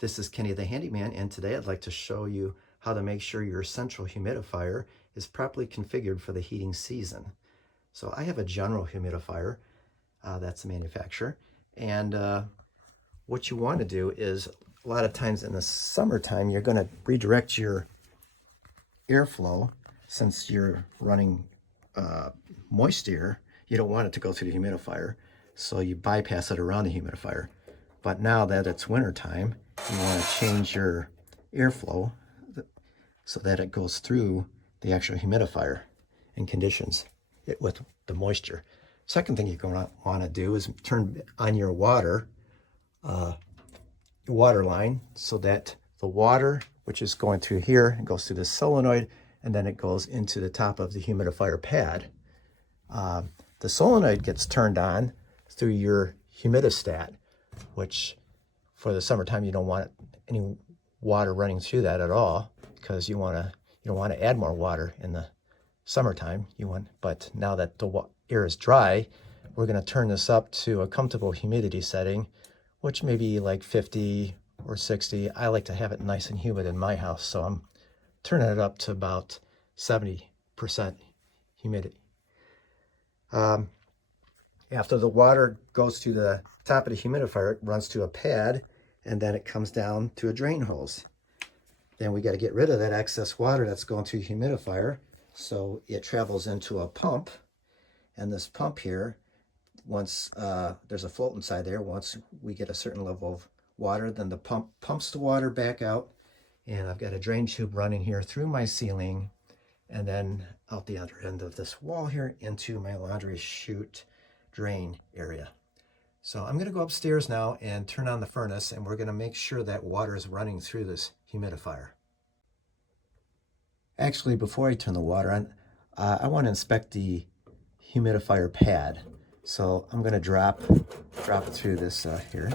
This is Kenny the Handyman, and today I'd like to show you how to make sure your central humidifier is properly configured for the heating season. So I have a general humidifier, that's the manufacturer, and what you want to do is a lot of times in the summertime you're going to redirect your airflow. Since you're running moist air, you don't want it to go through the humidifier, so you bypass it around the humidifier. But now that it's winter time, you want to change your airflow so that it goes through the actual humidifier and conditions it with the moisture. Second thing you're going to want to do is turn on your water line so that the water, which is going through here, and goes through the solenoid, and then it goes into the top of the humidifier pad. The solenoid gets turned on through your humidistat, which for the summertime you don't want any water running through that at all, because you don't want to add more water in the summertime. But now that the air is dry, we're going to turn this up to a comfortable humidity setting, which may be like 50 or 60. I like to have it nice and humid in my house, so I'm turning it up to about 70% humidity. After the water goes to the top of the humidifier, it runs to a pad, and then it comes down to a drain hose. Then we got to get rid of that excess water that's going through the humidifier, so it travels into a pump. And this pump here, once there's a float inside there, once we get a certain level of water, then the pump pumps the water back out, and I've got a drain tube running here through my ceiling and then out the other end of this wall here into my laundry chute drain area. So I'm going to go upstairs now and turn on the furnace, and we're going to make sure that water is running through this humidifier. Actually, before I turn the water on, I want to inspect the humidifier pad. So I'm going to drop it through this here.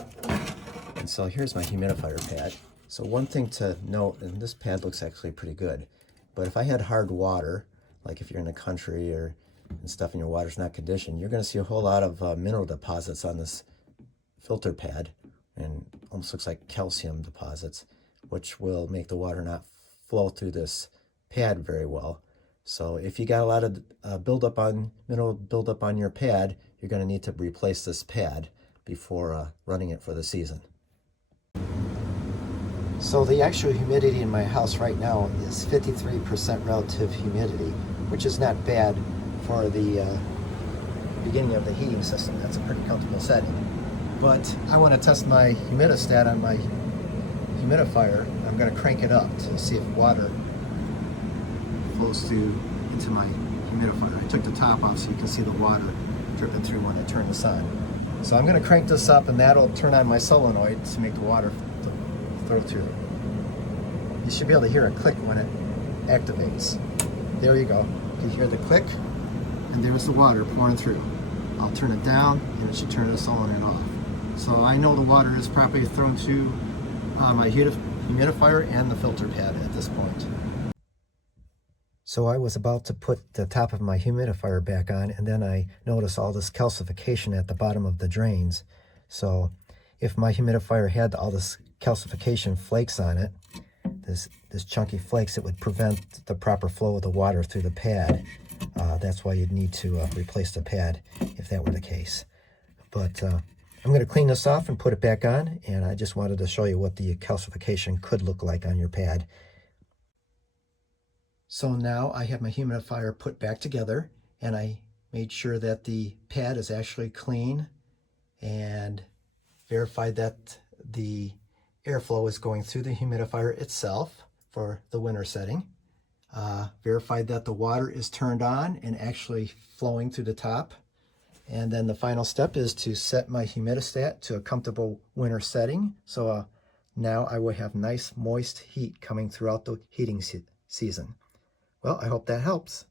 And so here's my humidifier pad. So one thing to note, and this pad looks actually pretty good, but if I had hard water, like if you're in the country and stuff and your water's not conditioned, you're going to see a whole lot of mineral deposits on this filter pad, and almost looks like calcium deposits, which will make the water not flow through this pad very well. So if you got a lot of mineral buildup on your pad, you're going to need to replace this pad before running it for the season. So the actual humidity in my house right now is 53% relative humidity, which is not bad for the beginning of the heating system. That's a pretty comfortable setting. But I want to test my humidistat on my humidifier. I'm going to crank it up to see if water flows through into my humidifier. I took the top off so you can see the water dripping through when I turn this on. So I'm going to crank this up, and that'll turn on my solenoid to make the water flow through. You should be able to hear a click when it activates. There you go. You hear the click, and there's the water pouring through. I'll turn it down, and it should turn the solenoid off. So I know the water is properly thrown to my humidifier and the filter pad at this point. So I was about to put the top of my humidifier back on, and then I noticed all this calcification at the bottom of the drains. So if my humidifier had all this calcification flakes on it, this chunky flakes, it would prevent the proper flow of the water through the pad. That's why you'd need to replace the pad if that were the case. But I'm going to clean this off and put it back on, and I just wanted to show you what the calcification could look like on your pad. So now I have my humidifier put back together, and I made sure that the pad is actually clean and verified that the airflow is going through the humidifier itself for the winter setting. Verified that the water is turned on and actually flowing through the top. And then the final step is to set my humidistat to a comfortable winter setting. So now I will have nice moist heat coming throughout the heating season. Well, I hope that helps.